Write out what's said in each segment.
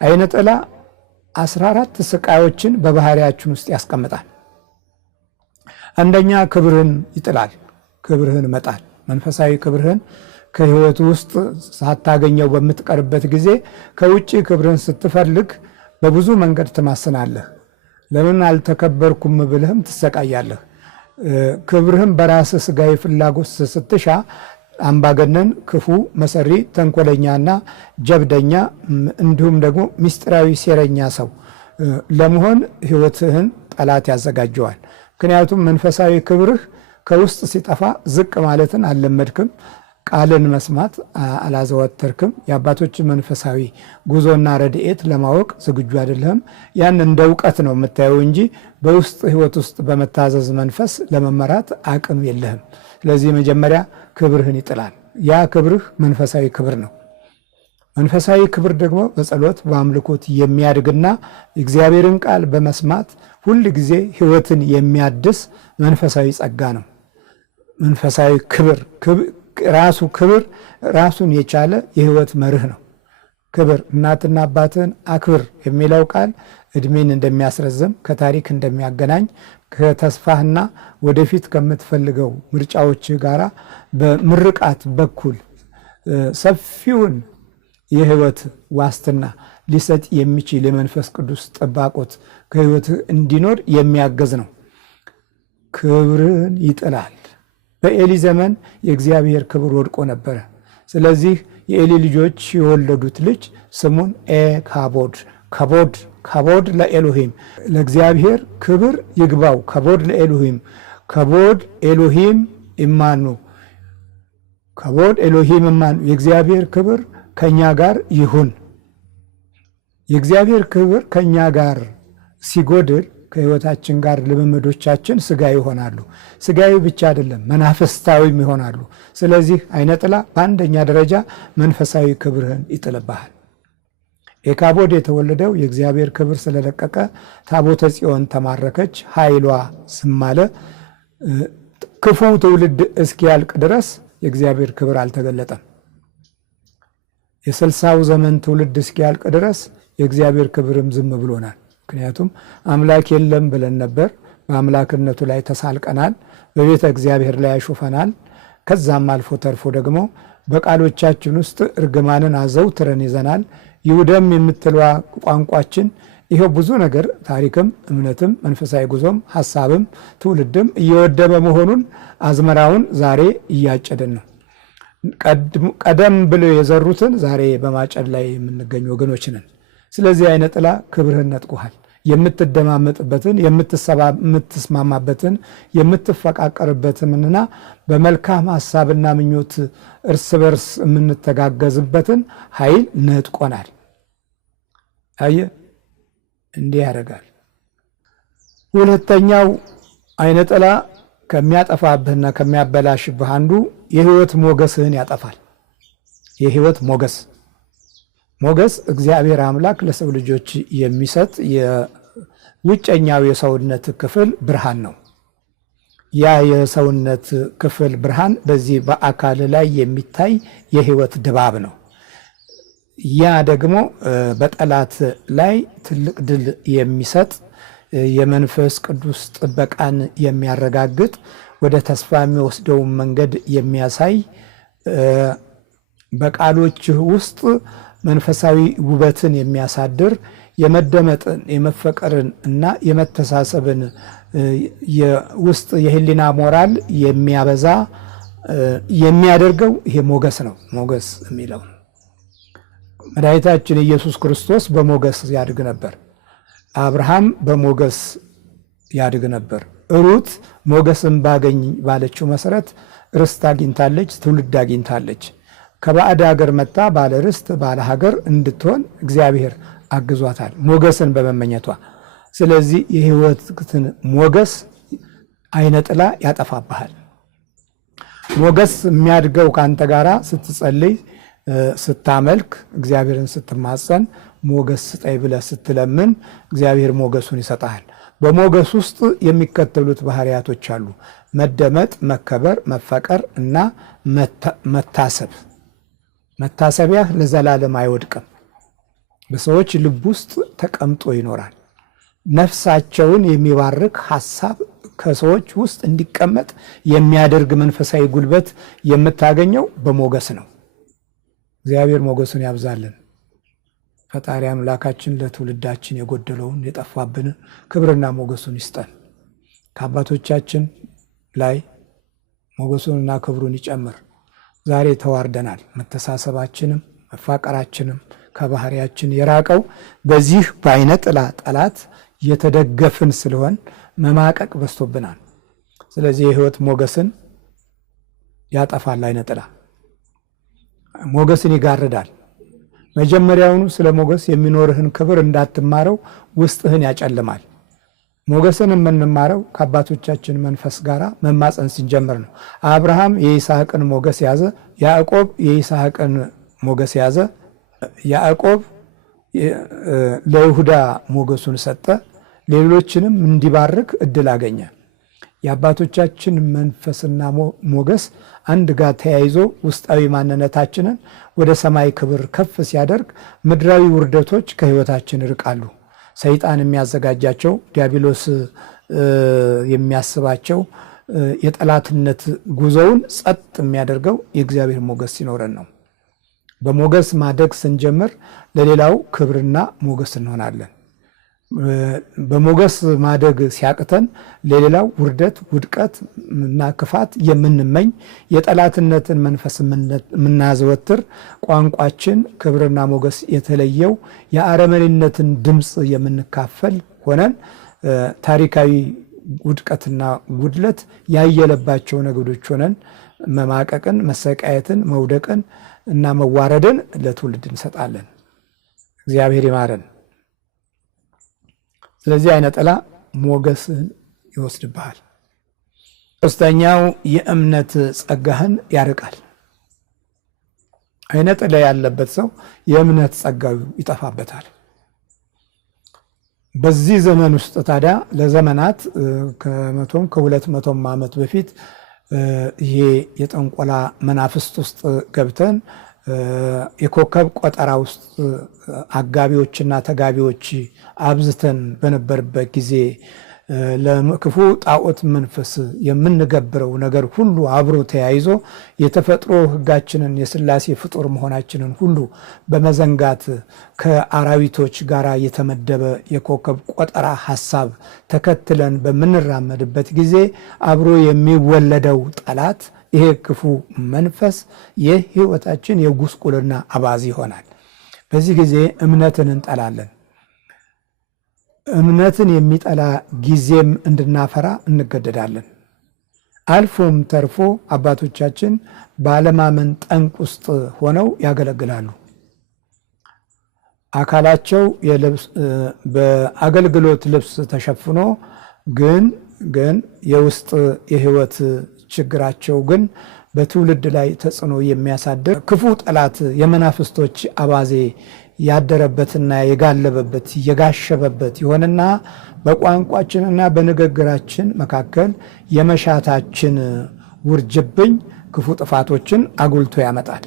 አይነ ጥላ 14 ስቃዮችን በባህሪያችን ውስጥ ያስቀምጣል። አንደኛ ክብርህን ይጥላል፣ ክብርህን መጣል። መንፈሳዊ ክብርህን ከህይወት ውስጥ ሳታገኘው በምትቀርበት ጊዜ ከውጪ ክብርህን ስትፈልግ በብዙ መንገድ ትማስናለህ። ለምን አልተከበርኩም ብለህም ትሰቃያለህ። ክብርህን በራስህ ስጋዊ ፍላጎት ስትሻ አምባገነን፣ ክፉ፣ መሰሪ፣ ተንኮለኛና ጀብደኛ እንዲሁም ደግሞ ምስጢራዊ ሴረኛ ሰው ለመሆን ህይወትህን ጠላት ያዘጋጀዋል። ምክንያቱም መንፈሳዊ ክብርህ ከውስጥ ሲጠፋ ዝቅ ማለትን አልለመድክም፣ ቃልን መስማት አላዘወተርክም፣ የአባቶች መንፈሳዊ ጉዞና ረድኤት ለማወቅ ዝግጁ አይደለህም። ያን እንደ እውቀት ነው የምታየው እንጂ በውስጥ ህይወት ውስጥ በመታዘዝ መንፈስ ለመመራት አቅም የለህም። ስለዚህ መጀመሪያ ክብርህን ይጥላል። ያ ክብርህ መንፈሳዊ ክብር ነው። መንፈሳዊ ክብር ደግሞ በጸሎት በአምልኮት የሚያድግና እግዚአብሔርን ቃል በመስማት ሁል ጊዜ ህይወትን የሚያድስ መንፈሳዊ ጸጋ ነው። መንፈሳዊ ክብር ራሱ ክብር ራሱን የቻለ የህይወት መርህ ነው። ክብር እናትና አባትን አክብር የሚለው ቃል እድሜን እንደሚያስረዝም፣ ከታሪክ እንደሚያገናኝ፣ ከተስፋህና ወደፊት ከምትፈልገው ምርጫዎች ጋር በምርቃት በኩል ሰፊውን የህይወት ዋስትና ሊሰጥ የሚችል የመንፈስ ቅዱስ ጥባቆት ከህይወት እንዲኖር የሚያገዝ ነው። ክብርን ይጥላል። በኤሊ ዘመን የእግዚአብሔር ክብር ወድቆ ነበረ። ስለዚህ የኤሊ ልጆች የወለዱት ልጅ ስሙን ኤካቦድ ከቦድ ለኤሎሂም ለእግዚአብሔር ክብር ይግባው፣ ከቦድ ለኤሎሂም፣ ከቦድ ኤሎሂም ኢማኑ፣ ከቦድ ኤሎሂም ኢማኑ፣ የእግዚአብሔር ክብር ከኛ ጋር ይሁን። የእግዚአብሔር ክብር ከኛ ጋር ሲጎድል ከህይወታችን ጋር ልምምዶቻችን ስጋዊ ይሆናሉ። ስጋዊ ብቻ አይደለም መናፍስታዊም ይሆናሉ። ስለዚህ አይነ ጥላ በአንደኛ ደረጃ መንፈሳዊ ክብርህን ይጥልብሃል። ኤካቦድ የተወለደው የእግዚአብሔር ክብር ስለለቀቀ ታቦተ ጽዮን ተማረከች፣ ኃይሏ ስማለ። ክፉ ትውልድ እስኪያልቅ ድረስ የእግዚአብሔር ክብር አልተገለጠም። የ60ው ዘመን ትውልድ እስኪያልቅ ድረስ የእግዚአብሔር ክብርም ዝም ብሎናል። ምክንያቱም አምላክ የለም ብለን ነበር። በአምላክነቱ ላይ ተሳልቀናል፣ በቤተ እግዚአብሔር ላይ ያሾፈናል። ከዛም አልፎ ተርፎ ደግሞ በቃሎቻችን ውስጥ እርግማንን አዘውትረን ይዘናል። ይሁደም የምትለዋ ቋንቋችን ይሄው ብዙ ነገር ታሪክም፣ እምነትም፣ መንፈሳዊ ጉዞም፣ ሐሳብም፣ ትውልድም እየወደበ መሆኑን አዝመራውን ዛሬ እያጨድን ነው። ቀደም ብለው የዘሩትን ዛሬ በማጨድ ላይ የምንገኙ ወገኖች ነን። ስለዚህ አይነ ጥላ ክብርህን ነጥቆሃል። የምትደማመጥበትን፣ የምትስማማበትን፣ የምትፈቃቀርበትንና በመልካም ሐሳብና ምኞት እርስ በርስ የምንተጋገዝበትን ኃይል ነጥቆናል። አየ እንዲህ ያደርጋል። ሁለተኛው አይነ ጥላ ከሚያጠፋብህና ከሚያበላሽብህ አንዱ የህይወት ሞገስህን ያጠፋል። የህይወት ሞገስ እግዚአብሔር አምላክ ለሰው ልጆች የሚሰጥ የውጨኛው የሰውነት ክፍል ብርሃን ነው። ያ የሰውነት ክፍል ብርሃን በዚህ በአካል ላይ የሚታይ የህይወት ድባብ ነው። ያ ደግሞ በጠላት ላይ ትልቅ ድል የሚሰጥ የመንፈስ ቅዱስ ጥበቃን የሚያረጋግጥ ወደ ተስፋ የሚወስደውን መንገድ የሚያሳይ በቃሎችህ ውስጥ መንፈሳዊ ውበትን የሚያሳድር የመደመጥን፣ የመፈቀርን እና የመተሳሰብን የውስጥ የህሊና ሞራል የሚያበዛ የሚያደርገው ይሄ ሞገስ ነው። ሞገስ የሚለው መድኃኒታችን ኢየሱስ ክርስቶስ በሞገስ ያድግ ነበር። አብርሃም በሞገስ ያድግ ነበር። ሩት ሞገስን ባገኝ ባለችው መሰረት ርስት አግኝታለች፣ ትውልድ አግኝታለች። ከባዕድ ሀገር መጣ ባለ ርስት ባለ ሀገር እንድትሆን እግዚአብሔር አግዟታል ሞገስን በመመኘቷ። ስለዚህ የህይወትን ሞገስ አይነ ጥላ ያጠፋብሃል። ሞገስ የሚያድገው ካንተ ጋራ ስትጸልይ፣ ስታመልክ፣ እግዚአብሔርን ስትማጸን፣ ሞገስ ስጠይ ብለህ ስትለምን እግዚአብሔር ሞገሱን ይሰጣል። በሞገስ ውስጥ የሚከተሉት ባህሪያቶች አሉ። መደመጥ፣ መከበር፣ መፈቀር እና መታሰብ። መታሰቢያ ለዘላለም አይወድቅም። በሰዎች ልብ ውስጥ ተቀምጦ ይኖራል። ነፍሳቸውን የሚባርክ ሐሳብ ከሰዎች ውስጥ እንዲቀመጥ የሚያደርግ መንፈሳዊ ጉልበት የምታገኘው በሞገስ ነው። እግዚአብሔር ሞገሱን ያብዛልን። ፈጣሪ አምላካችን ለትውልዳችን የጎደለውን የጠፋብንን ክብርና ሞገሱን ይስጠን። ከአባቶቻችን ላይ ሞገሱንና ክብሩን ይጨምር። ዛሬ ተዋርደናል። መተሳሰባችንም መፋቀራችንም ከባህሪያችን የራቀው በዚህ በዓይነ ጥላ ጠላት የተደገፍን ስለሆን መማቀቅ በዝቶብናል። ስለዚህ የሕይወት ሞገስን ያጠፋል። ዓይነ ጥላ ሞገስን ይጋርዳል። መጀመሪያውኑ ስለ ሞገስ የሚኖርህን ክብር እንዳትማረው ውስጥህን ያጨልማል። ሞገስን የምንማረው ከአባቶቻችን መንፈስ ጋር መማፀን ሲጀምር ነው። አብርሃም የይስሐቅን ሞገስ ያዘ፣ ያዕቆብ የይስሐቅን ሞገስ ያዘ። ያዕቆብ ለይሁዳ ሞገሱን ሰጠ፣ ሌሎችንም እንዲባርክ እድል አገኘ። የአባቶቻችን መንፈስና ሞገስ አንድ ጋር ተያይዞ ውስጣዊ ማንነታችንን ወደ ሰማይ ክብር ከፍ ሲያደርግ ምድራዊ ውርደቶች ከሕይወታችን ይርቃሉ። ሰይጣን የሚያዘጋጃቸው ዲያብሎስ የሚያስባቸው የጠላትነት ጉዞውን ጸጥ የሚያደርገው የእግዚአብሔር ሞገስ ሲኖረን ነው። በሞገስ ማደግ ስንጀምር ለሌላው ክብርና ሞገስ እንሆናለን። በሞገስ ማደግ ሲያቅተን ለሌላው ውርደት፣ ውድቀት እና ክፋት የምንመኝ የጠላትነትን መንፈስ የምናዘወትር ቋንቋችን ክብርና ሞገስ የተለየው የአረመኔነትን ድምፅ የምንካፈል ሆነን ታሪካዊ ውድቀትና ጉድለት ያየለባቸው ነገዶች ሆነን መማቀቅን፣ መሰቃየትን፣ መውደቅን እና መዋረድን ለትውልድ እንሰጣለን። እግዚአብሔር ይማረን። ስለዚህ ዓይነ ጥላ ሞገስን ይወስድብሃል። ሶስተኛው የእምነት ጸጋህን ያርቃል። ዓይነ ጥላ ያለበት ሰው የእምነት ጸጋው ይጠፋበታል። በዚህ ዘመን ውስጥ ታዲያ ለዘመናት ከ100ም ከ200ም ዓመት በፊት ይሄ የጠንቆላ መናፍስት ውስጥ ገብተን የኮከብ ቆጠራ ውስጥ አጋቢዎችና ተጋቢዎች አብዝተን በነበርበት ጊዜ ለክፉ ጣዖት መንፈስ የምንገብረው ነገር ሁሉ አብሮ ተያይዞ የተፈጥሮ ሕጋችንን የሥላሴ ፍጡር መሆናችንን ሁሉ በመዘንጋት ከአራዊቶች ጋር የተመደበ የኮከብ ቆጠራ ሐሳብ ተከትለን በምንራመድበት ጊዜ አብሮ የሚወለደው ጠላት ይሄ ክፉ መንፈስ የሕይወታችን የጉስቁልና አባዝ ይሆናል። በዚህ ጊዜ እምነትን እንጠላለን። እምነትን የሚጠላ ጊዜም እንድናፈራ እንገደዳለን። አልፎም ተርፎ አባቶቻችን ባለማመን ጠንቅ ውስጥ ሆነው ያገለግላሉ። አካላቸው በአገልግሎት ልብስ ተሸፍኖ ግን የውስጥ የሕይወት ችግራቸው ግን በትውልድ ላይ ተጽዕኖ የሚያሳድር ክፉ ጠላት የመናፍስቶች አባዜ ያደረበትና የጋለበበት የጋሸበበት ይሆንና በቋንቋችንና በንግግራችን መካከል የመሻታችን ውርጅብኝ ክፉ ጥፋቶችን አጉልቶ ያመጣል።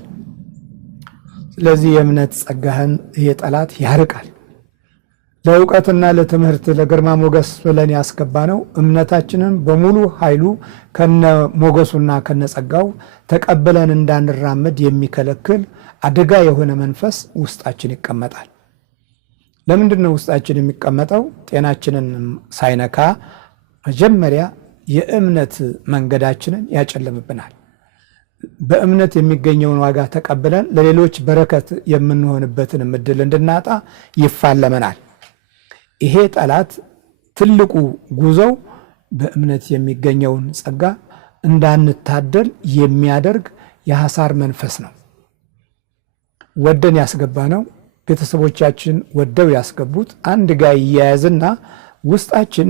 ስለዚህ የእምነት ጸጋህን ይሄ ጠላት ያርቃል። ለእውቀትና ለትምህርት ለግርማ ሞገስ ብለን ያስገባ ነው እምነታችንን በሙሉ ኃይሉ ከነ ሞገሱና ከነ ጸጋው ተቀብለን እንዳንራመድ የሚከለክል አደጋ የሆነ መንፈስ ውስጣችን ይቀመጣል። ለምንድን ነው ውስጣችን የሚቀመጠው? ጤናችንን ሳይነካ መጀመሪያ የእምነት መንገዳችንን ያጨልምብናል። በእምነት የሚገኘውን ዋጋ ተቀብለን ለሌሎች በረከት የምንሆንበትን እድል እንድናጣ ይፋለመናል። ይሄ ጠላት ትልቁ ጉዞው በእምነት የሚገኘውን ጸጋ እንዳንታደል የሚያደርግ የሐሳር መንፈስ ነው። ወደን ያስገባ ነው። ቤተሰቦቻችን ወደው ያስገቡት አንድ ጋር ይያያዝና ውስጣችን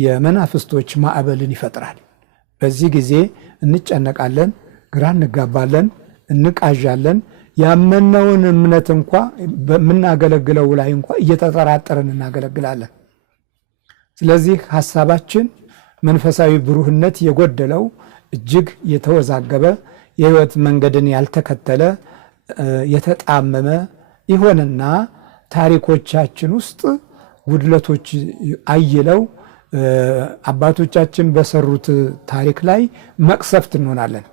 የመናፍስቶች ማዕበልን ይፈጥራል። በዚህ ጊዜ እንጨነቃለን፣ ግራ እንጋባለን፣ እንቃዣለን። ያመነውን እምነት እንኳ በምናገለግለው ላይ እንኳ እየተጠራጠርን እናገለግላለን። ስለዚህ ሐሳባችን መንፈሳዊ ብሩህነት የጎደለው እጅግ የተወዛገበ የሕይወት መንገድን ያልተከተለ የተጣመመ ይሆንና ታሪኮቻችን ውስጥ ጉድለቶች አይለው አባቶቻችን በሰሩት ታሪክ ላይ መቅሰፍት እንሆናለን።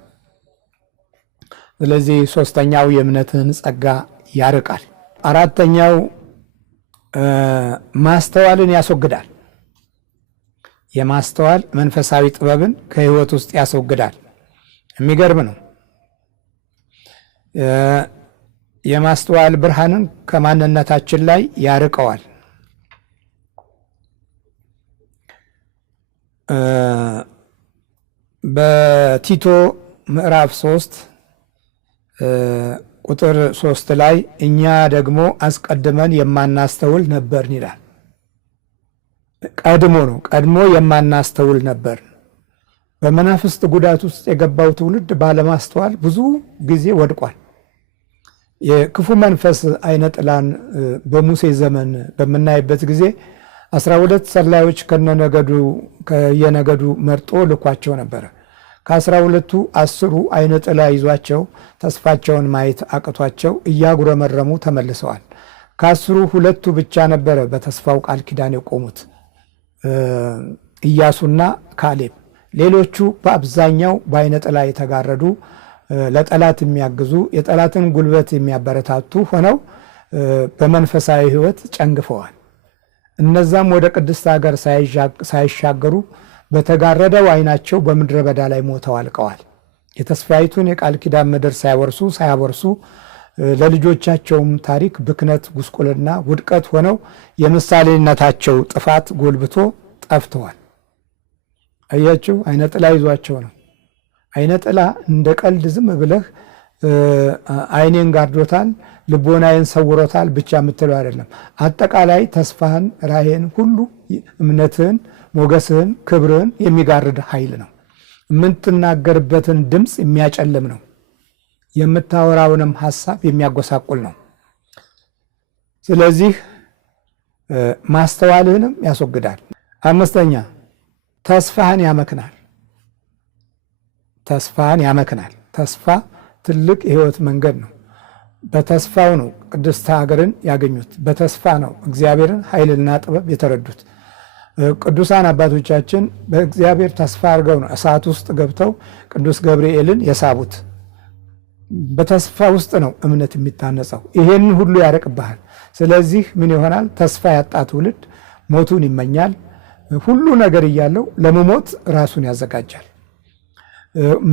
ስለዚህ ሶስተኛው የእምነትን ጸጋ ያርቃል። አራተኛው ማስተዋልን ያስወግዳል። የማስተዋል መንፈሳዊ ጥበብን ከህይወት ውስጥ ያስወግዳል። የሚገርም ነው። የማስተዋል ብርሃንን ከማንነታችን ላይ ያርቀዋል። በቲቶ ምዕራፍ 3 ቁጥር 3 ላይ እኛ ደግሞ አስቀድመን የማናስተውል ነበርን ይላል። ቀድሞ የማናስተውል ነበር። በመናፍስት ጉዳት ውስጥ የገባው ትውልድ ባለማስተዋል ብዙ ጊዜ ወድቋል። የክፉ መንፈስ አይነ ጥላን በሙሴ ዘመን በምናይበት ጊዜ 12 ሰላዮች ከየነገዱ መርጦ ልኳቸው ነበር። ከ12ቱ 10ሩ አይነ ጥላ ይዟቸው ተስፋቸውን ማየት አቅቷቸው እያጉረመረሙ ተመልሰዋል። ከ10ሩ 2ቱ ብቻ ነበረ በተስፋው ቃል ኪዳን የቆሙት፣ ኢያሱና ካሌብ። ሌሎቹ በአብዛኛው በአይነ ጥላ የተጋረዱ፣ ለጠላት የሚያግዙ፣ የጠላትን ጉልበት የሚያበረታቱ ሆነው በመንፈሳዊ ሕይወት ጨንግፈዋል። እነዛም ወደ ቅድስት ሀገር ሳይሻገሩ በተጋረደው አይናቸው በምድረ በዳ ላይ ሞተው አልቀዋል። የተስፋይቱን የቃል ኪዳን ምድር ሳያወርሱ ለልጆቻቸውም ታሪክ ብክነት፣ ጉስቁልና፣ ውድቀት ሆነው የምሳሌነታቸው ጥፋት ጎልብቶ ጠፍተዋል። አያችሁ፣ አይነ ጥላ ይዟቸው ነው። አይነ ጥላ እንደ ቀልድ ዝም ብለህ አይኔን ጋርዶታል፣ ልቦናዬን ሰውሮታል ብቻ የምትለው አይደለም። አጠቃላይ ተስፋህን፣ ራእይህን ሁሉ፣ እምነትህን፣ ሞገስህን፣ ክብርህን የሚጋርድ ኃይል ነው። የምትናገርበትን ድምፅ የሚያጨልም ነው። የምታወራውንም ሐሳብ የሚያጎሳቁል ነው። ስለዚህ ማስተዋልህንም ያስወግዳል። አምስተኛ ተስፋህን ያመክናል። ተስፋ ትልቅ የህይወት መንገድ ነው። በተስፋው ነው ቅድስት ሀገርን ያገኙት። በተስፋ ነው እግዚአብሔርን ኃይልና ጥበብ የተረዱት። ቅዱሳን አባቶቻችን በእግዚአብሔር ተስፋ አድርገው ነው እሳት ውስጥ ገብተው ቅዱስ ገብርኤልን የሳቡት። በተስፋ ውስጥ ነው እምነት የሚታነጸው። ይሄን ሁሉ ያረቅብሃል። ስለዚህ ምን ይሆናል? ተስፋ ያጣ ትውልድ ሞቱን ይመኛል። ሁሉ ነገር እያለው ለመሞት ራሱን ያዘጋጃል።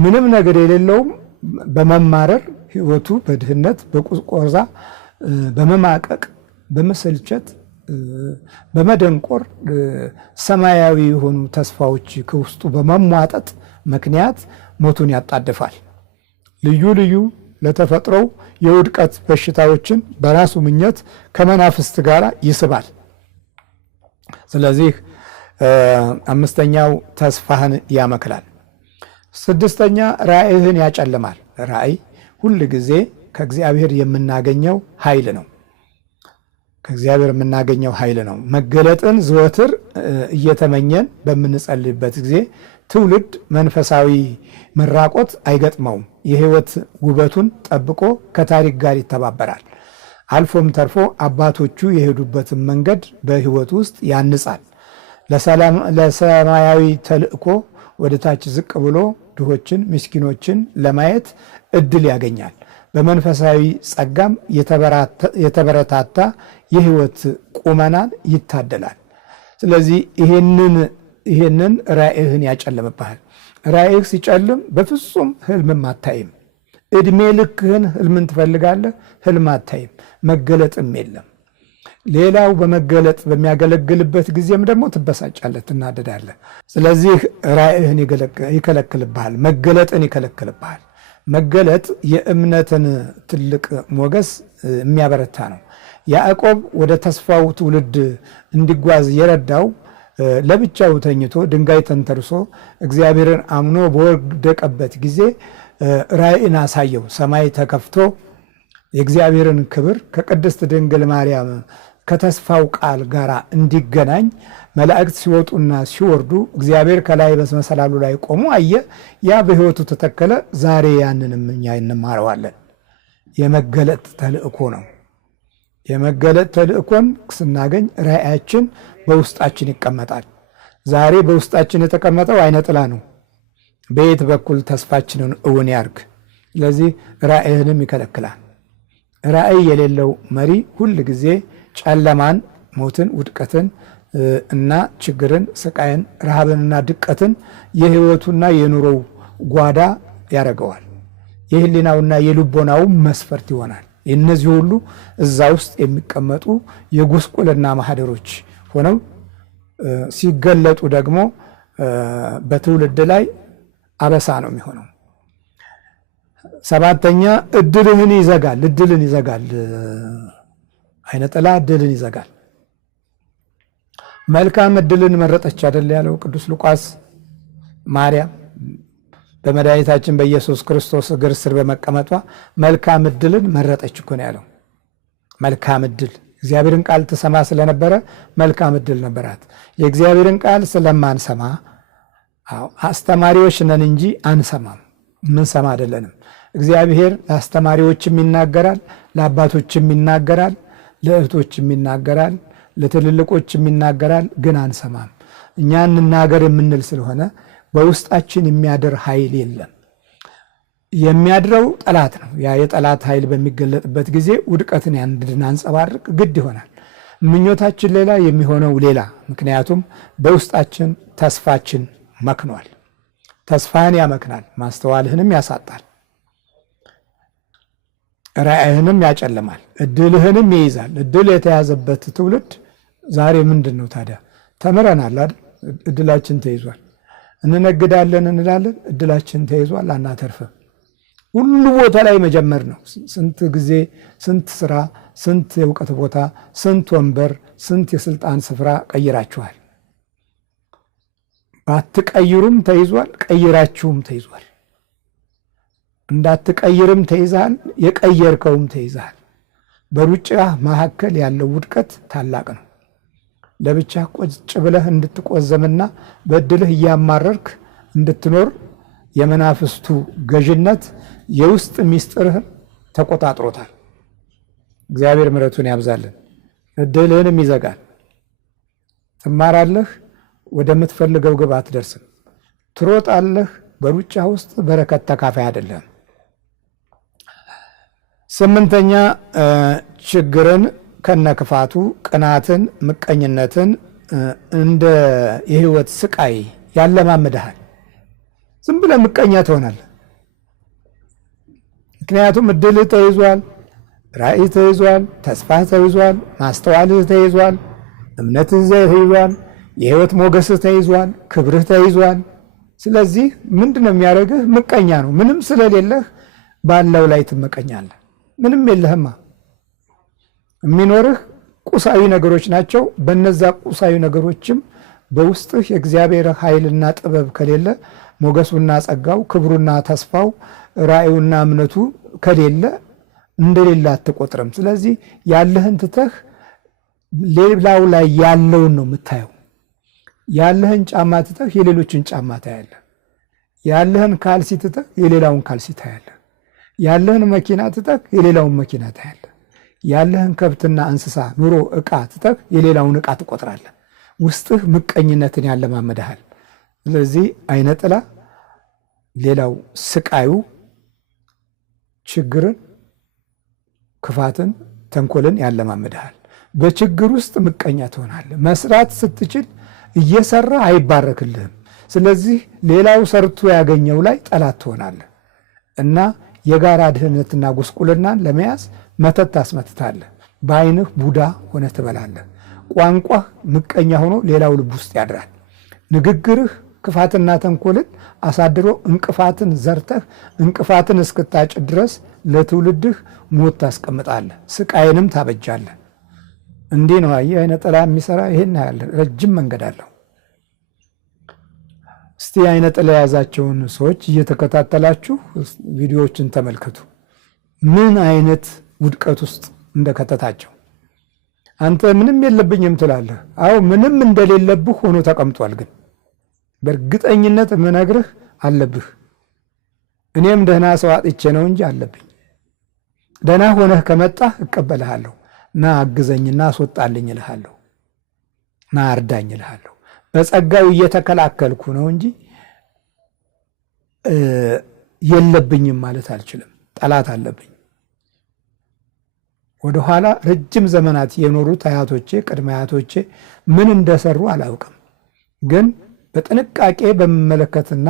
ምንም ነገር የሌለውም በመማረር ህይወቱ በድህነት፣ በቁስቆዛ፣ በመማቀቅ፣ በመሰልቸት፣ በመደንቆር ሰማያዊ የሆኑ ተስፋዎች ከውስጡ በመሟጠጥ ምክንያት ሞቱን ያጣድፋል። ልዩ ልዩ ለተፈጥሮው የውድቀት በሽታዎችን በራሱ ምኞት ከመናፍስት ጋር ይስባል። ስለዚህ አምስተኛው ተስፋህን ያመክላል። ስድስተኛ ራእይህን ያጨልማል። ራእይ ሁል ጊዜ ከእግዚአብሔር የምናገኘው ኃይል ነው። መገለጥን ዘወትር እየተመኘን በምንጸልይበት ጊዜ ትውልድ መንፈሳዊ መራቆት አይገጥመውም። የህይወት ውበቱን ጠብቆ ከታሪክ ጋር ይተባበራል። አልፎም ተርፎ አባቶቹ የሄዱበትን መንገድ በህይወት ውስጥ ያንጻል። ለሰማያዊ ተልእኮ ወደ ታች ዝቅ ብሎ ድሆችን፣ ምስኪኖችን ለማየት እድል ያገኛል። በመንፈሳዊ ጸጋም የተበረታታ የህይወት ቁመናን ይታደላል። ስለዚህ ይሄንን ራእይህን ያጨልምብሃል። ራእይህ ሲጨልም በፍጹም ህልምም አታይም። እድሜ ልክህን ህልምን ትፈልጋለህ፣ ህልም አታይም፣ መገለጥም የለም። ሌላው በመገለጥ በሚያገለግልበት ጊዜም ደግሞ ትበሳጫለህ፣ ትናደዳለህ። ስለዚህ ራእይህን ይከለክልብሃል፣ መገለጥን ይከለክልብሃል። መገለጥ የእምነትን ትልቅ ሞገስ የሚያበረታ ነው። ያዕቆብ ወደ ተስፋው ትውልድ እንዲጓዝ የረዳው ለብቻው ተኝቶ ድንጋይ ተንተርሶ እግዚአብሔርን አምኖ በወደቀበት ጊዜ ራእይን አሳየው። ሰማይ ተከፍቶ የእግዚአብሔርን ክብር ከቅድስት ድንግል ማርያም ከተስፋው ቃል ጋር እንዲገናኝ መላእክት ሲወጡና ሲወርዱ እግዚአብሔር ከላይ በመሰላሉ ላይ ቆሞ አየ። ያ በሕይወቱ ተተከለ። ዛሬ ያንንም እኛ እንማረዋለን። የመገለጥ ተልእኮ ነው። የመገለጥ ተልእኮን ስናገኝ ራእያችን በውስጣችን ይቀመጣል። ዛሬ በውስጣችን የተቀመጠው አይነ ጥላ ነው። በየት በኩል ተስፋችንን እውን ያርግ? ስለዚህ ራእይህንም ይከለክላል። ራእይ የሌለው መሪ ሁል ጊዜ ጨለማን፣ ሞትን፣ ውድቀትን እና ችግርን፣ ስቃይን፣ ረሃብንና ድቀትን የህይወቱና የኑሮው ጓዳ ያደርገዋል። የህሊናውና የልቦናው መስፈርት ይሆናል። እነዚህ ሁሉ እዛ ውስጥ የሚቀመጡ የጉስቁልና ማህደሮች ሆነው ሲገለጡ ደግሞ በትውልድ ላይ አበሳ ነው የሚሆነው። ሰባተኛ እድልን ይዘጋል። አይነ ጥላ እድልን ይዘጋል። መልካም እድልን መረጠች አይደል ያለው ቅዱስ ሉቃስ። ማርያም በመድኃኒታችን በኢየሱስ ክርስቶስ እግር ስር በመቀመጧ መልካም እድልን መረጠች እኮ ነው ያለው። መልካም እድል እግዚአብሔርን ቃል ትሰማ ስለነበረ መልካም እድል ነበራት። የእግዚአብሔርን ቃል ስለማንሰማ አስተማሪዎች ነን እንጂ አንሰማም፣ ምንሰማ አይደለንም። እግዚአብሔር ለአስተማሪዎችም ይናገራል፣ ለአባቶችም ይናገራል፣ ለእህቶችም ይናገራል፣ ለትልልቆችም ይናገራል፣ ግን አንሰማም። እኛ እንናገር የምንል ስለሆነ በውስጣችን የሚያድር ኃይል የለም። የሚያድረው ጠላት ነው። ያ የጠላት ኃይል በሚገለጥበት ጊዜ ውድቀትን እንድናንጸባርቅ ግድ ይሆናል። ምኞታችን ሌላ፣ የሚሆነው ሌላ። ምክንያቱም በውስጣችን ተስፋችን መክኗል። ተስፋህን ያመክናል፣ ማስተዋልህንም ያሳጣል፣ ራእይህንም ያጨልማል፣ እድልህንም ይይዛል። እድል የተያዘበት ትውልድ ዛሬ ምንድን ነው ታዲያ? ተምረናል አይደል? እድላችን ተይዟል። እንነግዳለን እንላለን፣ እድላችን ተይዟል፣ አናተርፍም። ሁሉ ቦታ ላይ መጀመር ነው። ስንት ጊዜ፣ ስንት ስራ፣ ስንት የእውቀት ቦታ፣ ስንት ወንበር፣ ስንት የስልጣን ስፍራ ቀይራችኋል። ባትቀይሩም ተይዟል፣ ቀይራችሁም ተይዟል። እንዳትቀይርም ተይዛል፣ የቀየርከውም ተይዛል። በሩጫ መካከል ያለው ውድቀት ታላቅ ነው። ለብቻ ቁጭ ብለህ እንድትቆዘምና በእድልህ እያማረርክ እንድትኖር የመናፍስቱ ገዥነት የውስጥ ሚስጥርህን ተቆጣጥሮታል። እግዚአብሔር ምሕረቱን ያብዛልን። እድልህንም ይዘጋል። ትማራለህ፣ ወደምትፈልገው ግብ አትደርስም። ትሮጣለህ፣ በሩጫ ውስጥ በረከት ተካፋይ አይደለም። ስምንተኛ ችግርን ከነክፋቱ፣ ቅናትን፣ ምቀኝነትን እንደ የህይወት ስቃይ ያለማምድሃል። ዝም ብለህ ምቀኛ ትሆናለህ። ምክንያቱም እድልህ ተይዟል፣ ራእይ ተይዟል፣ ተስፋህ ተይዟል፣ ማስተዋልህ ተይዟል፣ እምነትህ ተይዟል፣ የህይወት ሞገስህ ተይዟል፣ ክብርህ ተይዟል። ስለዚህ ምንድን ነው የሚያደርግህ? ምቀኛ ነው። ምንም ስለሌለህ ባለው ላይ ትመቀኛለህ። ምንም የለህማ። የሚኖርህ ቁሳዊ ነገሮች ናቸው። በነዛ ቁሳዊ ነገሮችም በውስጥህ የእግዚአብሔር ኃይልና ጥበብ ከሌለ፣ ሞገሱና ጸጋው፣ ክብሩና ተስፋው፣ ራእዩና እምነቱ ከሌለ እንደሌለ አትቆጥርም። ስለዚህ ያለህን ትተህ ሌላው ላይ ያለውን ነው የምታየው። ያለህን ጫማ ትተህ የሌሎችን ጫማ ታያለህ። ያለህን ካልሲ ትተህ የሌላውን ካልሲ ታያለህ። ያለህን መኪና ትተህ የሌላውን መኪና ታያለህ። ያለህን ከብትና እንስሳ ኑሮ ዕቃ ትተህ የሌላውን ዕቃ ትቆጥራለህ። ውስጥህ ምቀኝነትን ያለማመድሃል። ስለዚህ አይነ ጥላ ሌላው ስቃዩ ችግርን፣ ክፋትን፣ ተንኮልን ያለማመድሃል። በችግር ውስጥ ምቀኛ ትሆናለህ። መስራት ስትችል እየሰራ አይባረክልህም። ስለዚህ ሌላው ሰርቶ ያገኘው ላይ ጠላት ትሆናለህ እና የጋራ ድህነትና ጉስቁልናን ለመያዝ መተት ታስመትታለህ። በአይንህ ቡዳ ሆነ ትበላለህ። ቋንቋህ ምቀኛ ሆኖ ሌላው ልብ ውስጥ ያድራል። ንግግርህ ክፋትና ተንኮልን አሳድሮ እንቅፋትን ዘርተህ እንቅፋትን እስክታጭ ድረስ ለትውልድህ ሞት ታስቀምጣለህ፣ ስቃይንም ታበጃለህ። እንዲህ ነው አየህ አይነ ጥላ የሚሰራ። ይሄን ያለ ረጅም መንገድ አለው። እስቲ አይነ ጥላ የያዛቸውን ሰዎች እየተከታተላችሁ ቪዲዮዎችን ተመልከቱ። ምን አይነት ውድቀት ውስጥ እንደከተታቸው። አንተ ምንም የለብኝም ትላለህ። አዎ ምንም እንደሌለብህ ሆኖ ተቀምጧል። ግን በእርግጠኝነት የምነግርህ አለብህ። እኔም ደህና ሰው አጥቼ ነው እንጂ አለብኝ። ደህና ሆነህ ከመጣህ እቀበልሃለሁ። ና አግዘኝና አስወጣልኝ እልሃለሁ፣ ና አርዳኝ እልሃለሁ። በጸጋው እየተከላከልኩ ነው እንጂ የለብኝም ማለት አልችልም። ጠላት አለብኝ። ወደኋላ ረጅም ዘመናት የኖሩት አያቶቼ ቅድመ አያቶቼ ምን እንደሰሩ አላውቅም፣ ግን በጥንቃቄ በመመለከትና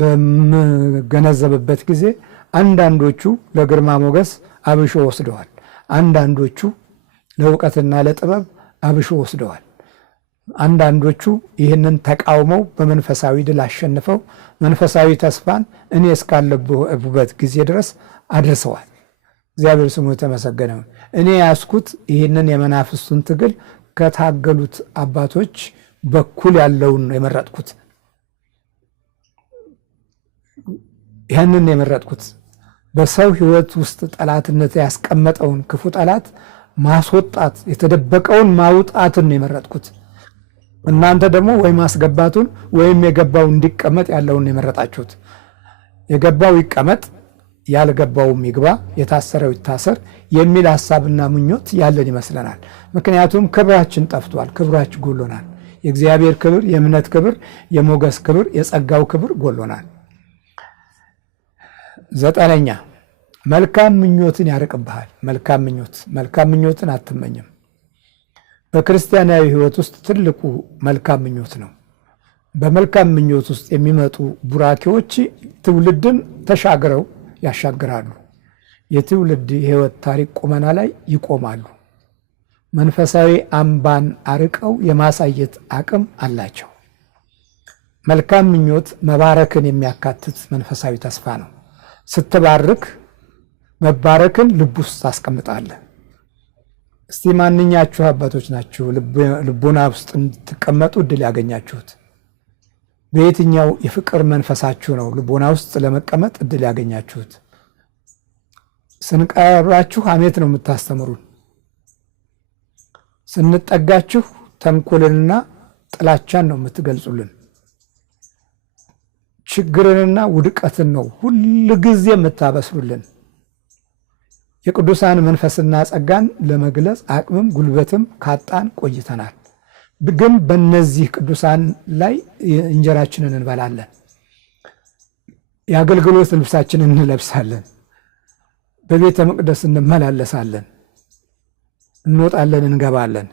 በመገነዘብበት ጊዜ አንዳንዶቹ ለግርማ ሞገስ አብሾ ወስደዋል፣ አንዳንዶቹ ለእውቀትና ለጥበብ አብሾ ወስደዋል፣ አንዳንዶቹ ይህንን ተቃውመው በመንፈሳዊ ድል አሸንፈው መንፈሳዊ ተስፋን እኔ እስካለሁበት ጊዜ ድረስ አድርሰዋል። እግዚአብሔር ስሙ የተመሰገነ ይሁን። እኔ ያስኩት ይህንን የመናፍስቱን ትግል ከታገሉት አባቶች በኩል ያለውን የመረጥኩት፣ ይህንን የመረጥኩት በሰው ሕይወት ውስጥ ጠላትነት ያስቀመጠውን ክፉ ጠላት ማስወጣት፣ የተደበቀውን ማውጣትን የመረጥኩት። እናንተ ደግሞ ወይ ማስገባቱን ወይም የገባው እንዲቀመጥ ያለውን የመረጣችሁት። የገባው ይቀመጥ፣ ያልገባውም ይግባ፣ የታሰረው ይታሰር የሚል ሐሳብና ምኞት ያለን ይመስለናል። ምክንያቱም ክብራችን ጠፍቷል፣ ክብራችን ጎሎናል። የእግዚአብሔር ክብር፣ የእምነት ክብር፣ የሞገስ ክብር፣ የጸጋው ክብር ጎሎናል። 9ኛ መልካም ምኞትን ያርቅብሃል። መልካም ምኞትን አትመኝም። በክርስቲያናዊ ሕይወት ውስጥ ትልቁ መልካም ምኞት ነው። በመልካም ምኞት ውስጥ የሚመጡ ቡራኬዎች ትውልድን ተሻግረው ያሻግራሉ። የትውልድ የሕይወት ታሪክ ቁመና ላይ ይቆማሉ። መንፈሳዊ አምባን አርቀው የማሳየት አቅም አላቸው። መልካም ምኞት መባረክን የሚያካትት መንፈሳዊ ተስፋ ነው። ስትባርክ መባረክን ልብ ውስጥ ታስቀምጣለህ። እስቲ ማንኛችሁ አባቶች ናችሁ ልቦና ውስጥ እንድትቀመጡ እድል ያገኛችሁት? በየትኛው የፍቅር መንፈሳችሁ ነው ልቦና ውስጥ ለመቀመጥ እድል ያገኛችሁት? ስንቀርባችሁ ሐሜት ነው የምታስተምሩን። ስንጠጋችሁ ተንኮልንና ጥላቻን ነው የምትገልጹልን። ችግርንና ውድቀትን ነው ሁሉ ጊዜ የምታበስሩልን። የቅዱሳን መንፈስና ጸጋን ለመግለጽ አቅምም ጉልበትም ካጣን ቆይተናል። ግን በእነዚህ ቅዱሳን ላይ እንጀራችንን እንበላለን፣ የአገልግሎት ልብሳችንን እንለብሳለን፣ በቤተ መቅደስ እንመላለሳለን፣ እንወጣለን፣ እንገባለን።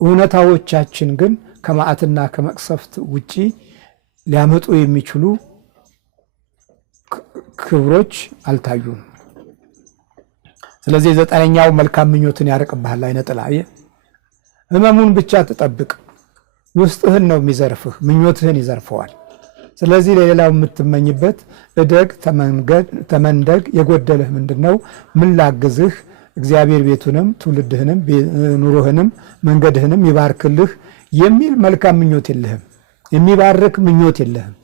እውነታዎቻችን ግን ከመዓትና ከመቅሰፍት ውጪ ሊያመጡ የሚችሉ ክብሮች አልታዩም። ስለዚህ 9ኛው መልካም ምኞትን ያርቅብሃል። አይነጥላ ህመሙን ብቻ ትጠብቅ፣ ውስጥህን ነው የሚዘርፍህ፣ ምኞትህን ይዘርፈዋል። ስለዚህ ለሌላው የምትመኝበት እደግ፣ ተመንደግ። የጎደለህ ምንድነው? ምን ላግዝህ? እግዚአብሔር ቤቱንም ትውልድህንም ኑሮህንም መንገድህንም ይባርክልህ የሚል መልካም ምኞት የለህም። የሚባርክ ምኞት የለህም።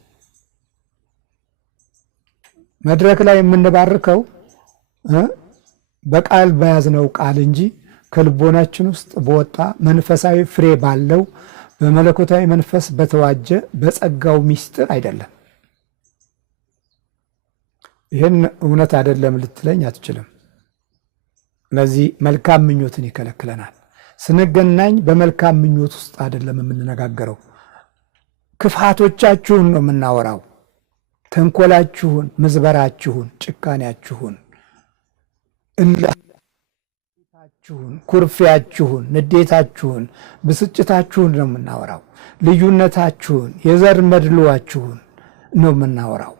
መድረክ ላይ የምንባርከው በቃል በያዝነው ቃል እንጂ ከልቦናችን ውስጥ በወጣ መንፈሳዊ ፍሬ ባለው በመለኮታዊ መንፈስ በተዋጀ በጸጋው ምስጢር አይደለም። ይህን እውነት አይደለም ልትለኝ አትችልም። ስለዚህ መልካም ምኞትን ይከለክለናል። ስንገናኝ በመልካም ምኞት ውስጥ አይደለም የምንነጋገረው። ክፋቶቻችሁን ነው የምናወራው። ተንኮላችሁን፣ ምዝበራችሁን፣ ጭካኔያችሁን፣ እላችሁን፣ ኩርፊያችሁን፣ ንዴታችሁን፣ ብስጭታችሁን ነው የምናወራው። ልዩነታችሁን፣ የዘር መድሏችሁን ነው የምናወራው።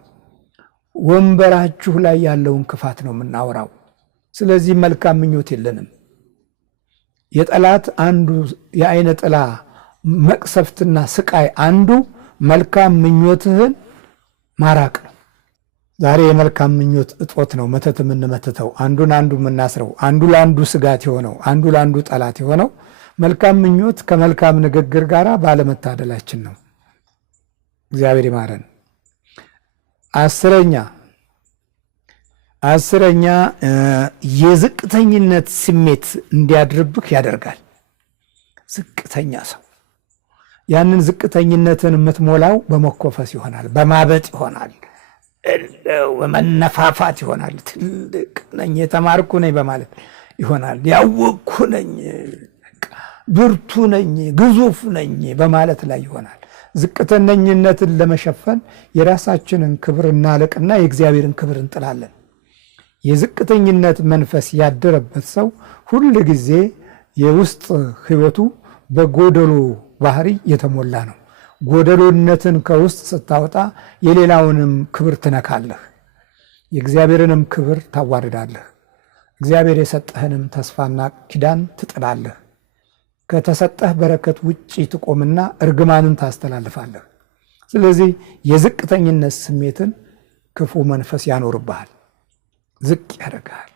ወንበራችሁ ላይ ያለውን ክፋት ነው የምናወራው። ስለዚህ መልካም ምኞት የለንም። የጠላት አንዱ የአይነ ጥላ መቅሰፍትና ስቃይ አንዱ መልካም ምኞትህን ማራቅ ነው። ዛሬ የመልካም ምኞት እጦት ነው መተት የምንመትተው፣ አንዱን አንዱ የምናስረው፣ አንዱ ለአንዱ ስጋት የሆነው፣ አንዱ ለአንዱ ጠላት የሆነው መልካም ምኞት ከመልካም ንግግር ጋር ባለመታደላችን ነው። እግዚአብሔር ይማረን። 10ኛ የዝቅተኝነት ስሜት እንዲያድርብህ ያደርጋል። ዝቅተኛ ሰው ያንን ዝቅተኝነትን የምትሞላው በመኮፈስ ይሆናል፣ በማበጥ ይሆናል፣ በመነፋፋት ይሆናል። ትልቅ ነኝ የተማርኩ ነኝ በማለት ይሆናል። ያወቅኩ ነኝ፣ ብርቱ ነኝ፣ ግዙፍ ነኝ በማለት ላይ ይሆናል። ዝቅተኝነትን ለመሸፈን የራሳችንን ክብር እናለቅና የእግዚአብሔርን ክብር እንጥላለን። የዝቅተኝነት መንፈስ ያደረበት ሰው ሁል ጊዜ የውስጥ ሕይወቱ በጎደሎ ባህሪ የተሞላ ነው። ጎደሎነትን ከውስጥ ስታወጣ የሌላውንም ክብር ትነካለህ፣ የእግዚአብሔርንም ክብር ታዋርዳለህ። እግዚአብሔር የሰጠህንም ተስፋና ኪዳን ትጥላለህ። ከተሰጠህ በረከት ውጪ ትቆምና እርግማንን ታስተላልፋለህ። ስለዚህ የዝቅተኝነት ስሜትን ክፉ መንፈስ ያኖርብሃል፣ ዝቅ ያደርግሃል።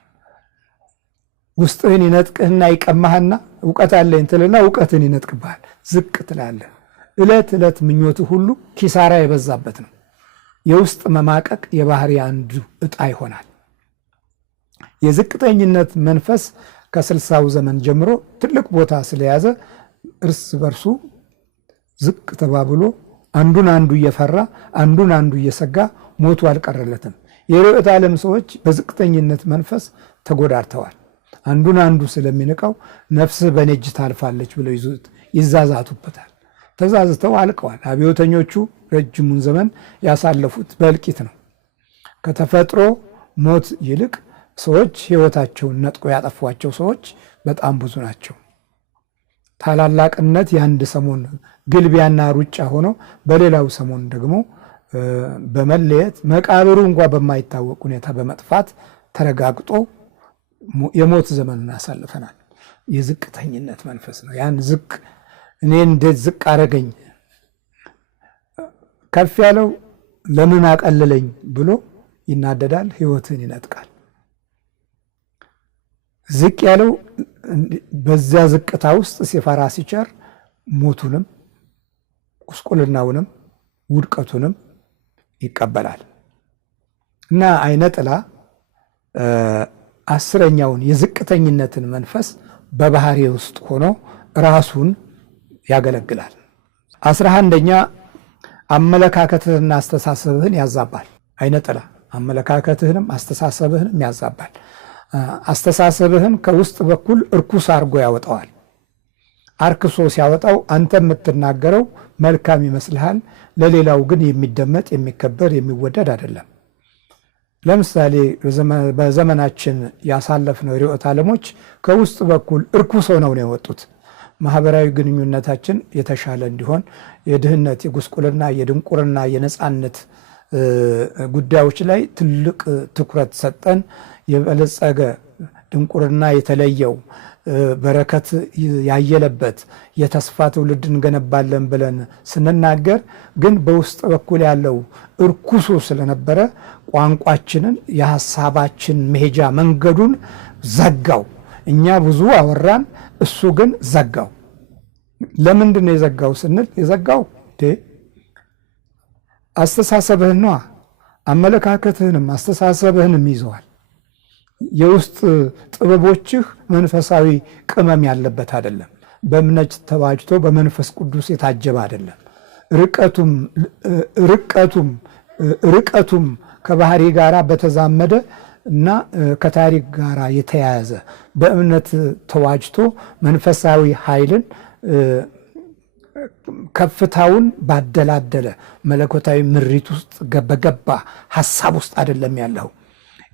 ውስጥህን ይነጥቅህና ይቀማህና እውቀት አለኝ ትልና እውቀትን ይነጥቅብሃል፣ ዝቅ ትላለህ። ዕለት ዕለት ምኞትህ ሁሉ ኪሳራ የበዛበት ነው። የውስጥ መማቀቅ የባህሪ አንዱ ዕጣ ይሆናል። የዝቅተኝነት መንፈስ ከ60ው ዘመን ጀምሮ ትልቅ ቦታ ስለያዘ እርስ በርሱ ዝቅ ተባብሎ አንዱን አንዱ እየፈራ አንዱን አንዱ እየሰጋ ሞቱ አልቀረለትም። የርዕዮተ ዓለም ሰዎች በዝቅተኝነት መንፈስ ተጎዳድተዋል። አንዱን አንዱ ስለሚንቀው ነፍስህ በእኔ እጅ ታልፋለች ብለው ይዛዛቱበታል። ተዛዝተው አልቀዋል። አብዮተኞቹ ረጅሙን ዘመን ያሳለፉት በእልቂት ነው። ከተፈጥሮ ሞት ይልቅ ሰዎች ሕይወታቸውን ነጥቆ ያጠፏቸው ሰዎች በጣም ብዙ ናቸው። ታላላቅነት የአንድ ሰሞን ግልቢያና ሩጫ ሆኖ በሌላው ሰሞን ደግሞ በመለየት መቃብሩ እንኳ በማይታወቅ ሁኔታ በመጥፋት ተረጋግጦ የሞት ዘመንን አሳልፈናል። የዝቅተኝነት መንፈስ ነው። ያን ዝቅ እኔ እንዴት ዝቅ አረገኝ፣ ከፍ ያለው ለምን አቀለለኝ ብሎ ይናደዳል፣ ሕይወትን ይነጥቃል። ዝቅ ያለው በዚያ ዝቅታ ውስጥ ሲፈራ ሲቸር ሞቱንም ቁስቁልናውንም ውድቀቱንም ይቀበላል። እና አይነ ጥላ 10ኛውን የዝቅተኝነትን መንፈስ በባህሪ ውስጥ ሆኖ ራሱን ያገለግላል። 11ኛ አመለካከትህንና አስተሳሰብህን ያዛባል። አይነ ጥላ አመለካከትህንም አስተሳሰብህንም ያዛባል። አስተሳሰብህን ከውስጥ በኩል እርኩስ አድርጎ ያወጣዋል። አርክሶ ሲያወጣው አንተ የምትናገረው መልካም ይመስልሃል፣ ለሌላው ግን የሚደመጥ የሚከበር የሚወደድ አይደለም። ለምሳሌ በዘመናችን ያሳለፍነው ርዕዮተ ዓለሞች ከውስጥ በኩል እርኩስ ሆነው ነው የወጡት። ማህበራዊ ግንኙነታችን የተሻለ እንዲሆን የድህነት፣ የጉስቁልና፣ የድንቁርና፣ የነፃነት ጉዳዮች ላይ ትልቅ ትኩረት ሰጠን። የበለጸገ ድንቁርና የተለየው በረከት ያየለበት የተስፋ ትውልድ እንገነባለን ብለን ስንናገር ግን በውስጥ በኩል ያለው እርኩሱ ስለነበረ ቋንቋችንን የሐሳባችን መሄጃ መንገዱን ዘጋው። እኛ ብዙ አወራን፣ እሱ ግን ዘጋው። ለምንድን ነው የዘጋው ስንል የዘጋው አስተሳሰብህን ነዋ። አመለካከትህንም አስተሳሰብህንም ይዘዋል። የውስጥ ጥበቦችህ መንፈሳዊ ቅመም ያለበት አይደለም። በእምነት ተዋጅቶ በመንፈስ ቅዱስ የታጀበ አይደለም። ርቀቱም ከባህሪ ጋር በተዛመደ እና ከታሪክ ጋር የተያያዘ በእምነት ተዋጅቶ መንፈሳዊ ኃይልን ከፍታውን ባደላደለ መለኮታዊ ምሪት ውስጥ በገባ ሐሳብ ውስጥ አይደለም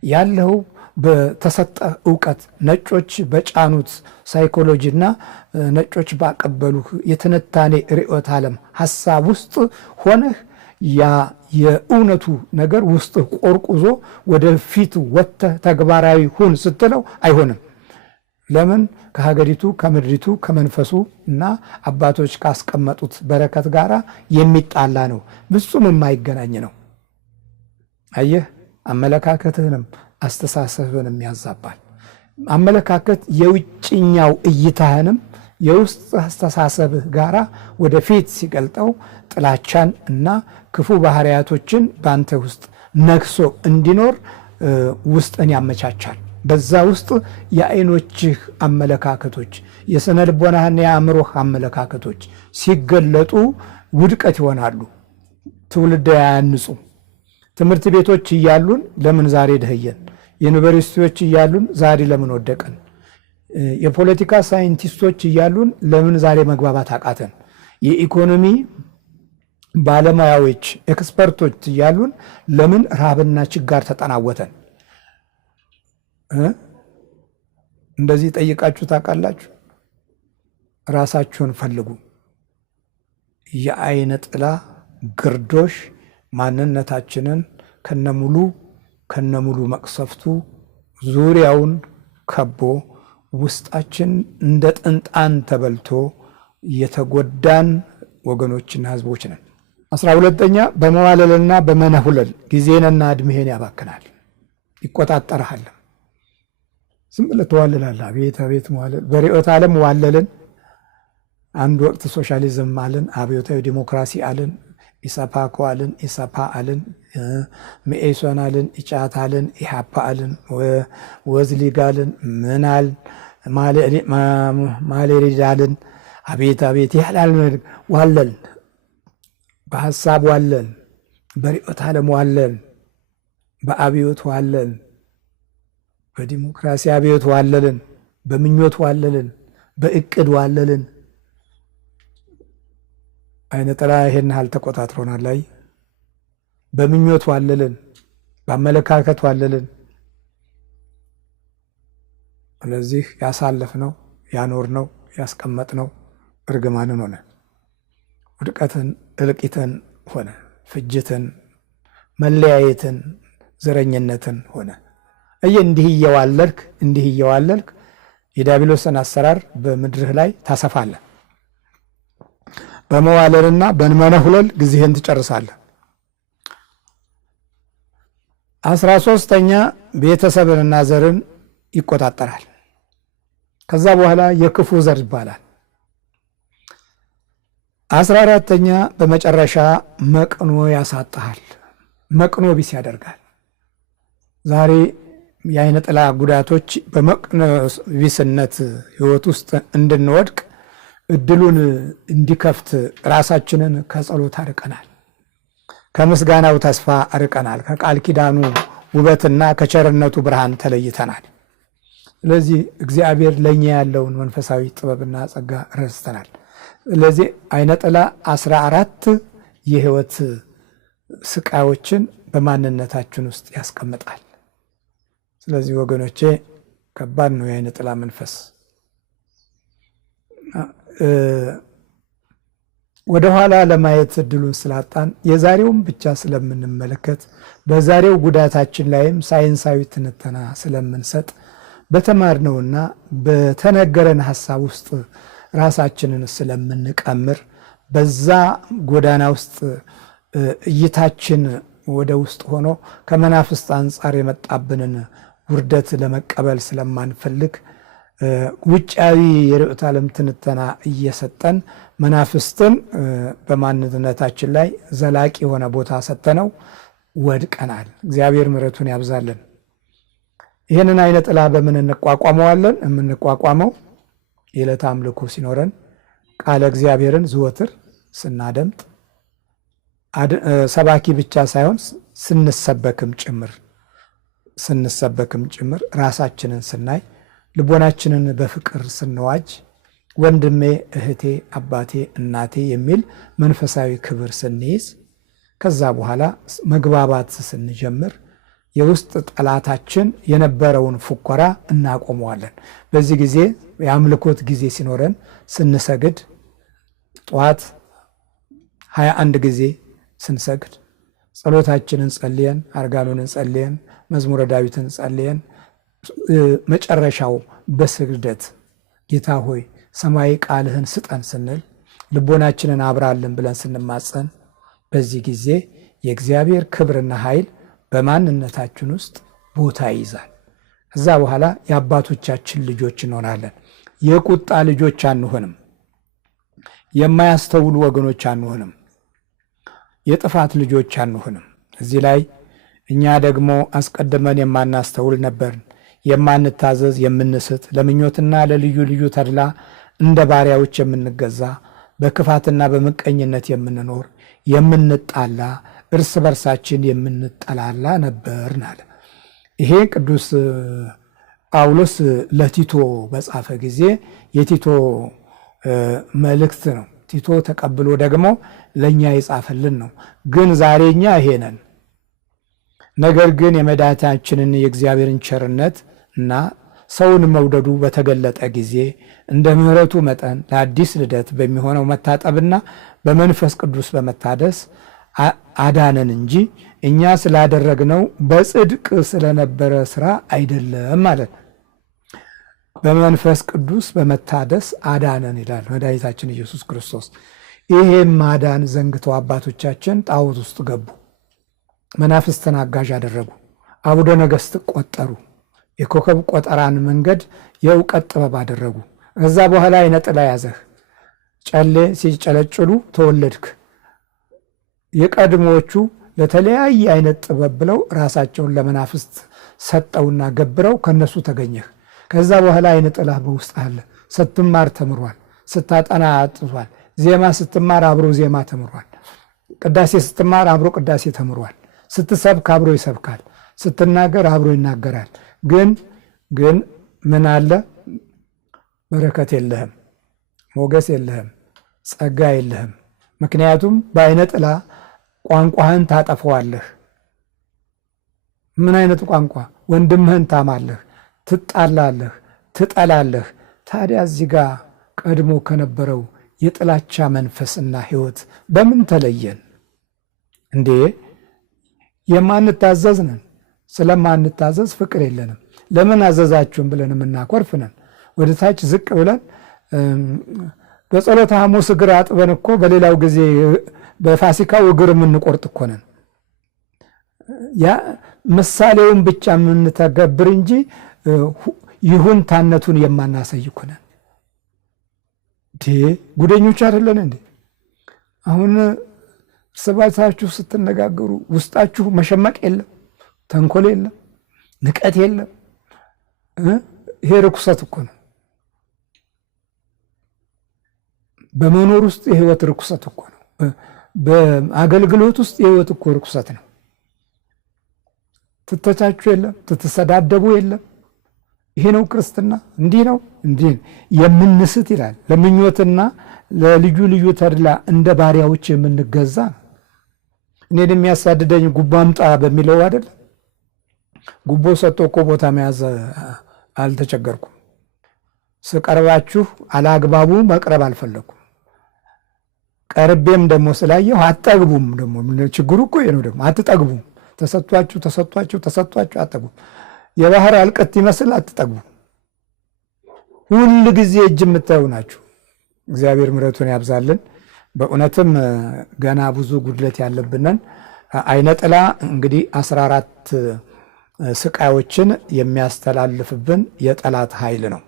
ያለው በተሰጠ ዕውቀት ነጮች በጫኑት ሳይኮሎጂና ነጮች ባቀበሉ የትንታኔ ርዕዮተ ዓለም ሐሳብ ውስጥ ሆነህ ያ የእውነቱ ነገር ውስጥ ቆርቁዞ ወደፊት ወጥተህ ተግባራዊ ሁን ስትለው አይሆንም። ለምን? ከሀገሪቱ ከምድሪቱ ከመንፈሱ እና አባቶች ካስቀመጡት በረከት ጋር የሚጣላ ነው፣ ፍጹም የማይገናኝ ነው። አየህ፣ አመለካከትህንም አስተሳሰብህንም ያዛባል። አመለካከት የውጭኛው እይታህንም የውስጥ አስተሳሰብህ ጋራ ወደፊት ሲገልጠው ጥላቻን እና ክፉ ባህሪያቶችን በአንተ ውስጥ ነግሶ እንዲኖር ውስጥን ያመቻቻል። በዛ ውስጥ የአይኖችህ አመለካከቶች፣ የስነ ልቦናህና የአእምሮህ አመለካከቶች ሲገለጡ ውድቀት ይሆናሉ። ትውልድ አያንጹ። ትምህርት ቤቶች እያሉን ለምን ዛሬ ደህየን? ዩኒቨርሲቲዎች እያሉን ዛሬ ለምን ወደቀን? የፖለቲካ ሳይንቲስቶች እያሉን ለምን ዛሬ መግባባት አቃተን? የኢኮኖሚ ባለሙያዎች ኤክስፐርቶች እያሉን ለምን ረሃብና ችጋር ተጠናወተን? እንደዚህ ጠይቃችሁ ታውቃላችሁ? ራሳችሁን ፈልጉ። የአይነ ጥላ ግርዶሽ ማንነታችንን ከነሙሉ መቅሰፍቱ ዙሪያውን ከቦ ውስጣችን እንደ ጥንጣን ተበልቶ የተጎዳን ወገኖችና ህዝቦች ነን። 12ኛ በመዋለልና በመነሁለል ጊዜንና እድሜህን ያባክናል፣ ይቆጣጠርሃል። ዝም ብለህ ትዋልላለህ። አቤት አቤት መዋለል። በርዕዮተ ዓለም ዋለልን። አንድ ወቅት ሶሻሊዝም አልን፣ አብዮታዊ ዲሞክራሲ አልን፣ ኢሰፓኮ አልን፣ ኢሰፓ አልን፣ መኢሶን አልን፣ ኢጫት አልን፣ ኢሃፓ አልን፣ ወዝሊግ አልን፣ ምናል ማሌሪድ አልን። አቤት አቤት ያህላል ዋለልን። በሐሳብ ዋለን፣ በርዕዮተ ዓለም ዋለን፣ በአብዮት ዋለን፣ በዲሞክራሲ አብዮት ዋለልን፣ በምኞት ዋለልን፣ በእቅድ ዋለልን። አይነ ጥላ ይሄን ያህል ተቆጣጥሮናል። ላይ በምኞት ዋለልን፣ በአመለካከት ዋለልን። ስለዚህ ያሳለፍነው ያኖርነው ያስቀመጥነው እርግማንን ሆነ፣ ውድቀትን፣ እልቂትን ሆነ፣ ፍጅትን፣ መለያየትን፣ ዘረኝነትን ሆነ። እንዲህ እየዋለልክ የዲያብሎስን አሰራር በምድርህ ላይ ታሰፋለህ። በመዋለልና በመነሁለል ጊዜህን ትጨርሳለህ። 13ኛ ቤተሰብንና ዘርን ይቆጣጠራል። ከዛ በኋላ የክፉ ዘር ይባላል። 14ኛ በመጨረሻ መቅኖ ያሳጣሃል፣ መቅኖ ቢስ ያደርጋል። ዛሬ የአይነ ጥላ ጉዳቶች በመቅኖ ቢስነት ህይወት ውስጥ እንድንወድቅ እድሉን እንዲከፍት ራሳችንን ከጸሎት አርቀናል፣ ከምስጋናው ተስፋ አርቀናል፣ ከቃል ኪዳኑ ውበትና ከቸርነቱ ብርሃን ተለይተናል። ስለዚህ እግዚአብሔር ለኛ ያለውን መንፈሳዊ ጥበብና ጸጋ ረስተናል። ስለዚህ አይነ ጥላ 14 የህይወት ስቃዮችን በማንነታችን ውስጥ ያስቀምጣል። ስለዚህ ወገኖቼ ከባድ ነው የአይነ ጥላ መንፈስ። ወደ ኋላ ለማየት እድሉን ስላጣን የዛሬውን ብቻ ስለምንመለከት በዛሬው ጉዳታችን ላይም ሳይንሳዊ ትንተና ስለምንሰጥ በተማርነውና በተነገረን ሐሳብ ውስጥ ራሳችንን ስለምንቀምር በዛ ጎዳና ውስጥ እይታችን ወደ ውስጥ ሆኖ ከመናፍስት አንጻር የመጣብንን ውርደት ለመቀበል ስለማንፈልግ ውጫዊ የርዕዮተ ዓለም ትንተና እየሰጠን መናፍስትን በማንነታችን ላይ ዘላቂ የሆነ ቦታ ሰጠነው ወድቀናል። እግዚአብሔር ምሕረቱን ያብዛልን። ይህንን አይነ ጥላ በምን እንቋቋመዋለን? የምንቋቋመው የዕለት አምልኮ ሲኖረን ቃለ እግዚአብሔርን ዘወትር ስናደምጥ፣ ሰባኪ ብቻ ሳይሆን ስንሰበክም ጭምር ራሳችንን ስናይ፣ ልቦናችንን በፍቅር ስንዋጅ፣ ወንድሜ፣ እህቴ፣ አባቴ፣ እናቴ የሚል መንፈሳዊ ክብር ስንይዝ፣ ከዛ በኋላ መግባባት ስንጀምር የውስጥ ጠላታችን የነበረውን ፉከራ እናቆመዋለን። በዚህ ጊዜ የአምልኮት ጊዜ ሲኖረን ስንሰግድ ጠዋት 21 ጊዜ ስንሰግድ ጸሎታችንን ጸልየን፣ አርጋኖንን ጸልየን፣ መዝሙረ ዳዊትን ጸልየን፣ መጨረሻው በስግደት ጌታ ሆይ ሰማይ ቃልህን ስጠን ስንል፣ ልቦናችንን አብራልን ብለን ስንማጸን፣ በዚህ ጊዜ የእግዚአብሔር ክብርና ኃይል በማንነታችን ውስጥ ቦታ ይይዛል። ከዛ በኋላ የአባቶቻችን ልጆች እንሆናለን። የቁጣ ልጆች አንሆንም። የማያስተውሉ ወገኖች አንሆንም። የጥፋት ልጆች አንሆንም። እዚህ ላይ እኛ ደግሞ አስቀድመን የማናስተውል ነበርን፣ የማንታዘዝ፣ የምንስት፣ ለምኞትና ለልዩ ልዩ ተድላ እንደ ባሪያዎች የምንገዛ፣ በክፋትና በምቀኝነት የምንኖር፣ የምንጣላ፣ እርስ በርሳችን የምንጠላላ ነበርን አለ። ይሄ ቅዱስ ጳውሎስ ለቲቶ በጻፈ ጊዜ የቲቶ መልእክት ነው። ቲቶ ተቀብሎ ደግሞ ለኛ የጻፈልን ነው። ግን ዛሬኛ ይሄ ነን። ነገር ግን የመድኃኒታችንን የእግዚአብሔርን ቸርነት እና ሰውን መውደዱ በተገለጠ ጊዜ እንደ ምሕረቱ መጠን ለአዲስ ልደት በሚሆነው መታጠብና በመንፈስ ቅዱስ በመታደስ አዳነን እንጂ እኛ ስላደረግነው በጽድቅ ስለነበረ ስራ አይደለም ማለት ነው። በመንፈስ ቅዱስ በመታደስ አዳነን ይላል መድኃኒታችን ኢየሱስ ክርስቶስ። ይሄም ማዳን ዘንግተው አባቶቻችን ጣዖት ውስጥ ገቡ፣ መናፍስትን አጋዥ አደረጉ፣ አቡደ ነገሥት ቆጠሩ፣ የኮከብ ቆጠራን መንገድ የእውቀት ጥበብ አደረጉ። ከዛ በኋላ ዓይነ ጥላ ያዘህ፣ ጨሌ ሲጨለጭሉ ተወለድክ። የቀድሞቹ ለተለያየ አይነት ጥበብ ብለው ራሳቸውን ለመናፍስት ሰጠውና ገብረው ከነሱ ተገኘህ። ከዛ በኋላ ዓይነ ጥላ በውስጥ አለ። ስትማር ተምሯል፣ ስታጠና አጥቷል። ዜማ ስትማር አብሮ ዜማ ተምሯል። ቅዳሴ ስትማር አብሮ ቅዳሴ ተምሯል። ስትሰብክ አብሮ ይሰብካል። ስትናገር አብሮ ይናገራል። ግን ምን አለ? በረከት የለህም፣ ሞገስ የለህም፣ ጸጋ የለህም። ምክንያቱም በዓይነ ጥላ ቋንቋህን ታጠፈዋለህ። ምን አይነት ቋንቋ? ወንድምህን ታማለህ፣ ትጣላለህ፣ ትጠላለህ። ታዲያ እዚህ ጋር ቀድሞ ከነበረው የጥላቻ መንፈስና ሕይወት በምን ተለየን እንዴ? የማንታዘዝ ነን። ስለማንታዘዝ ፍቅር የለንም። ለምን አዘዛችሁን ብለን የምናኮርፍ ነን። ወደ ታች ዝቅ ብለን በጸሎተ ሐሙስ እግር አጥበን እኮ በሌላው ጊዜ በፋሲካው እግር የምንቆርጥ እኮ ነን። ያ ምሳሌውን ብቻ የምንተገብር እንጂ ይሁንታነቱን የማናሳይ እኮ ነን። ጉደኞች አይደለን እንዴ? አሁን እርስ በርሳችሁ ስትነጋገሩ ውስጣችሁ መሸመቅ የለም፣ ተንኮል የለም፣ ንቀት የለም። ይሄ ርኩሰት እኮ ነው። በመኖር ውስጥ የህይወት ርኩሰት እኮ ነው። በአገልግሎት ውስጥ የህይወት እኮ ርኩሰት ነው። ትተቻችሁ የለም፣ ትተሰዳደቡ የለም። ይሄ ነው ክርስትና። እንዲህ ነው እንዲህ የምንስት ይላል። ለምኞትና ለልዩ ልዩ ተድላ እንደ ባሪያዎች የምንገዛ። እኔን የሚያሳድደኝ ጉቦ አምጣ በሚለው አይደል? ጉቦ ሰጥቶ እኮ ቦታ መያዝ አልተቸገርኩም። ስቀርባችሁ አላግባቡ መቅረብ አልፈለኩም። ቀርቤም ደግሞ ስላየሁ አትጠግቡም። ደግሞ ችግሩ እኮ ይሄ ነው። ደግሞ አትጠግቡም። ተሰጥቷችሁ አትጠግቡም። የባህር አልቀት ይመስል አትጠግቡም። ሁል ጊዜ እጅ የምታዩ ናችሁ። እግዚአብሔር ምሕረቱን ያብዛልን። በእውነትም ገና ብዙ ጉድለት ያለብንን። ዓይነ ጥላ እንግዲህ 14 ስቃዮችን የሚያስተላልፍብን የጠላት ኃይል ነው።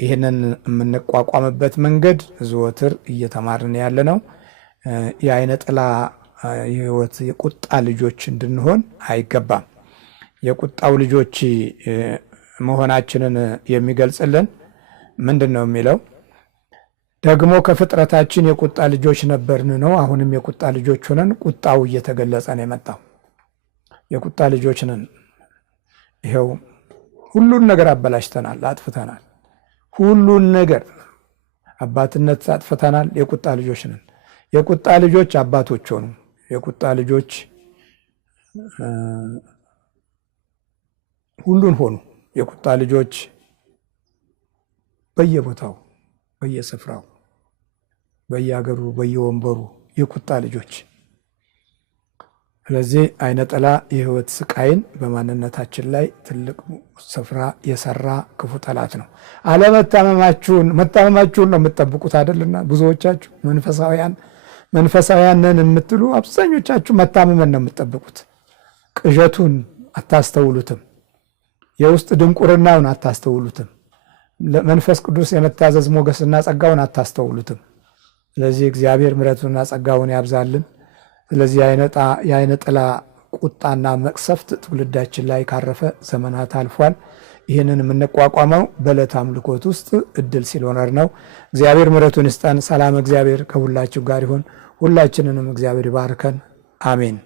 ይህንን የምንቋቋምበት መንገድ ዘወትር እየተማርን ያለ ነው። የዓይነ ጥላ የህይወት የቁጣ ልጆች እንድንሆን አይገባም። የቁጣው ልጆች መሆናችንን የሚገልጽልን ምንድን ነው የሚለው? ደግሞ ከፍጥረታችን የቁጣ ልጆች ነበርን ነው። አሁንም የቁጣ ልጆች ሆነን ቁጣው እየተገለጸ ነው የመጣው። የቁጣ ልጆች ነን። ይኸው ሁሉን ነገር አበላሽተናል፣ አጥፍተናል። ሁሉን ነገር አባትነት አጥፍተናል። የቁጣ ልጆች ነን። የቁጣ ልጆች አባቶች ሆኑ። የቁጣ ልጆች ሁሉን ሆኑ። የቁጣ ልጆች በየቦታው፣ በየስፍራው፣ በየሀገሩ፣ በየወንበሩ የቁጣ ልጆች። ስለዚህ ዓይነ ጥላ የህይወት ስቃይን በማንነታችን ላይ ትልቅ ስፍራ የሰራ ክፉ ጠላት ነው። መታመማችሁን ነው የምትጠብቁት አይደልና? ብዙዎቻችሁ መንፈሳውያን ነን የምትሉ አብዛኞቻችሁ መታመመን ነው የምትጠብቁት። ቅዠቱን አታስተውሉትም። የውስጥ ድንቁርናውን አታስተውሉትም። ለመንፈስ ቅዱስ የመታዘዝ ሞገስና ጸጋውን አታስተውሉትም። ስለዚህ እግዚአብሔር ምሕረቱንና ጸጋውን ያብዛልን። ስለዚህ የዓይነ ጥላ ቁጣና መቅሰፍት ትውልዳችን ላይ ካረፈ ዘመናት አልፏል። ይህንን የምንቋቋመው በዕለተ አምልኮት ውስጥ እድል ሲኖር ነው። እግዚአብሔር ምሕረቱን ይስጠን። ሰላም እግዚአብሔር ከሁላችሁ ጋር ይሁን። ሁላችንንም እግዚአብሔር ይባርከን። አሜን።